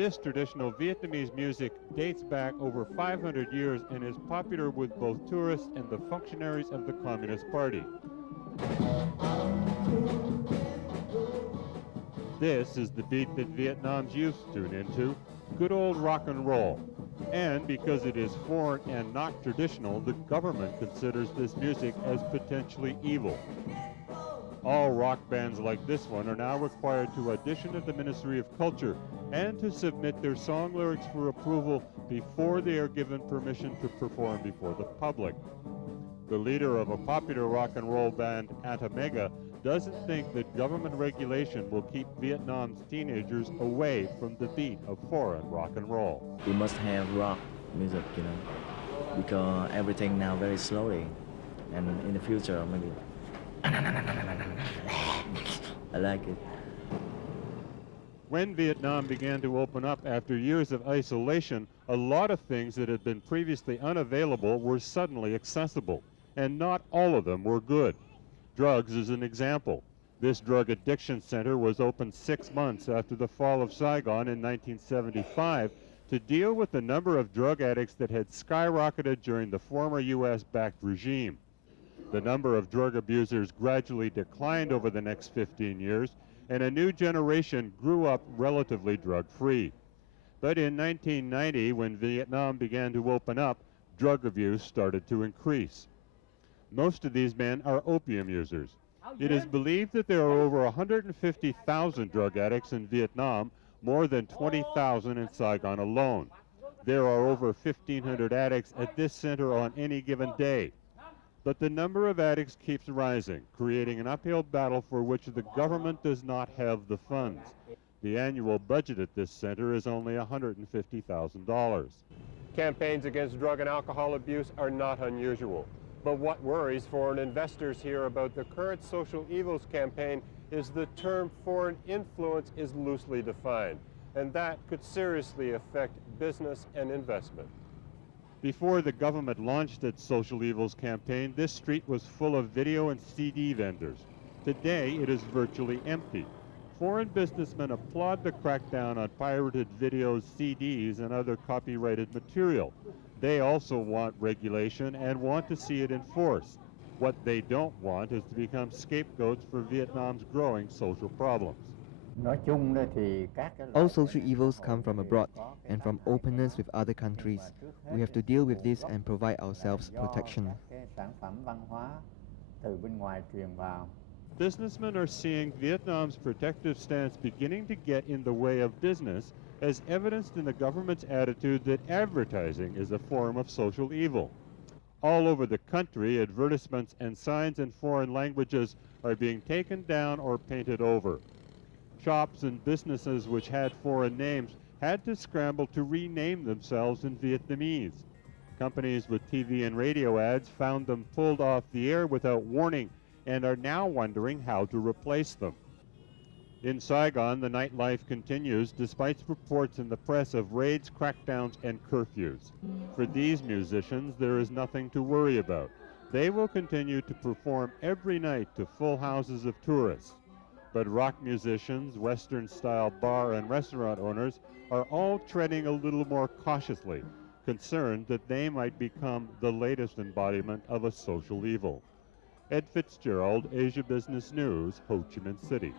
This traditional Vietnamese music dates back over 500 years and is popular with both tourists and the functionaries of the Communist Party. This is the beat that Vietnam's youth tune into, good old rock and roll. And because it is foreign and not traditional, the government considers this music as potentially evil. All rock bands like this one are now required to audition at the Ministry of Culture and to submit their song lyrics for approval before they are given permission to perform before the public. The leader of a popular rock and roll band, Atamega, doesn't think that government regulation will keep Vietnam's teenagers away from the beat of foreign rock and roll. We must have rock music, because everything now very slowly, and in the future maybe I like it. When Vietnam began to open up after years of isolation, a lot of things that had been previously unavailable were suddenly accessible, and not all of them were good. Drugs is an example. This drug addiction center was opened 6 months after the fall of Saigon in 1975 to deal with the number of drug addicts that had skyrocketed during the former U.S.-backed regime. The number of drug abusers gradually declined over the next 15 years, and a new generation grew up relatively drug-free. But in 1990, when Vietnam began to open up, drug abuse started to increase. Most of these men are opium users. It is believed that there are over 150,000 drug addicts in Vietnam, more than 20,000 in Saigon alone. There are over 1,500 addicts at this center on any given day. But the number of addicts keeps rising, creating an uphill battle for which the government does not have the funds. The annual budget at this center is only $150,000. Campaigns against drug and alcohol abuse are not unusual. But what worries foreign investors here about the current social evils campaign is the term foreign influence is loosely defined, and that could seriously affect business and investment. Before the government launched its social evils campaign, this street was full of video and CD vendors. Today, it is virtually empty. Foreign businessmen applaud the crackdown on pirated videos, CDs, and other copyrighted material. They also want regulation and want to see it enforced. What they don't want is to become scapegoats for Vietnam's growing social problems. All social evils come from abroad and from openness with other countries. We have to deal with this and provide ourselves protection. Businessmen are seeing Vietnam's protective stance beginning to get in the way of business, as evidenced in the government's attitude that advertising is a form of social evil. All over the country, advertisements and signs in foreign languages are being taken down or painted over. Shops and businesses which had foreign names had to scramble to rename themselves in Vietnamese. Companies with TV and radio ads found them pulled off the air without warning and are now wondering how to replace them. In Saigon, the nightlife continues despite reports in the press of raids, crackdowns, and curfews. For these musicians, there is nothing to worry about. They will continue to perform every night to full houses of tourists. But rock musicians, Western-style bar and restaurant owners are all treading a little more cautiously, concerned that they might become the latest embodiment of a social evil. Ed Fitzgerald, Asia Business News, Ho Chi Minh City.